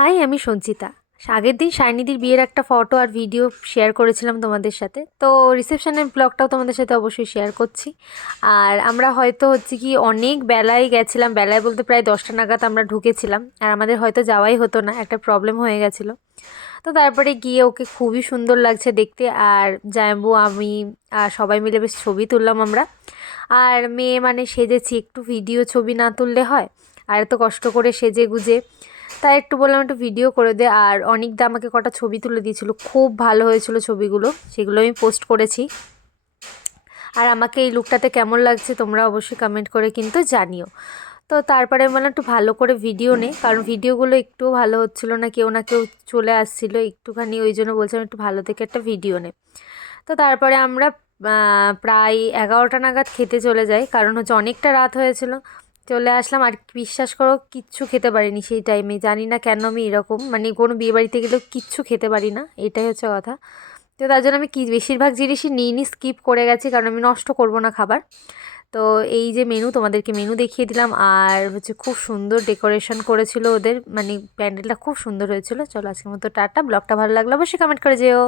High, আমি সঞ্চিতা। আগের দিন সায়নিধির বিয়ের একটা ফটো আর ভিডিও শেয়ার করেছিলাম তোমাদের সাথে। তো রিসেপশনের ব্লগটাও তোমাদের সাথে অবশ্যই শেয়ার করছি। আর আমরা হয়তো হচ্ছে কি অনেক বেলায় গেছিলাম, বেলায় বলতে প্রায় 10টা নাগাদ আমরা ঢুকেছিলাম। আর আমাদের হয়তো যাওয়াই হতো না, একটা প্রবলেম হয়ে গেছিলো। তো তারপরে গিয়ে ওকে খুবই সুন্দর লাগছে দেখতে। আর জাম্বু, আমি আর সবাই মিলে বেশ ছবি তুললাম আমরা। আর মেয়ে মানে সেজেছি, একটু ভিডিও ছবি না তুললে হয়? আর এত কষ্ট করে সেজে গুজে, তাই একটু বললাম একটু ভিডিও করে দে। আর অনেকদা আমাকে কটা ছবি তুলে দিয়েছিল, খুব ভালো হয়েছিল ছবিগুলো, সেগুলো আমি পোস্ট করেছি। আর আমাকে এই লুকটাতে কেমন লাগছে তোমরা অবশ্যই কমেন্ট করে কিন্তু জানিও। তো তারপরে আমি বললাম একটু ভালো করে ভিডিও নে, কারণ ভিডিওগুলো একটুও ভালো হচ্ছিলো না কেউ চলে আসছিলো একটুখানি, ওই জন্য বলছিলাম একটু ভালো থেকে একটা ভিডিও নে। তো তারপরে আমরা প্রায় 11টা নাগাদ খেতে চলে যাই, কারণ হচ্ছে অনেকটা রাত হয়েছিল। চলে আসলাম, আর বিশ্বাস করো কিচ্ছু খেতে পারিনি সেই টাইমে। জানি না কেন আমি এরকম, মানে কোনো বিয়েবাড়িতে গেলেও কিচ্ছু খেতে পারি না, এটাই হচ্ছে কথা। তো তার জন্য আমি বেশিরভাগ জিনিসই নিয়ে স্কিপ করে গেছি, কারণ আমি নষ্ট করব না খাবার। তো এই যে মেনু, তোমাদেরকে মেনু দেখিয়ে দিলাম। আর হচ্ছে খুব সুন্দর ডেকোরেশন করেছিল ওদের, মানে প্যান্ডেলটা খুব সুন্দর হয়েছিল। চলো আজকের মতো টাটা। ব্লগটা ভালো লাগলো অবশ্যই কমেন্ট করে যেও।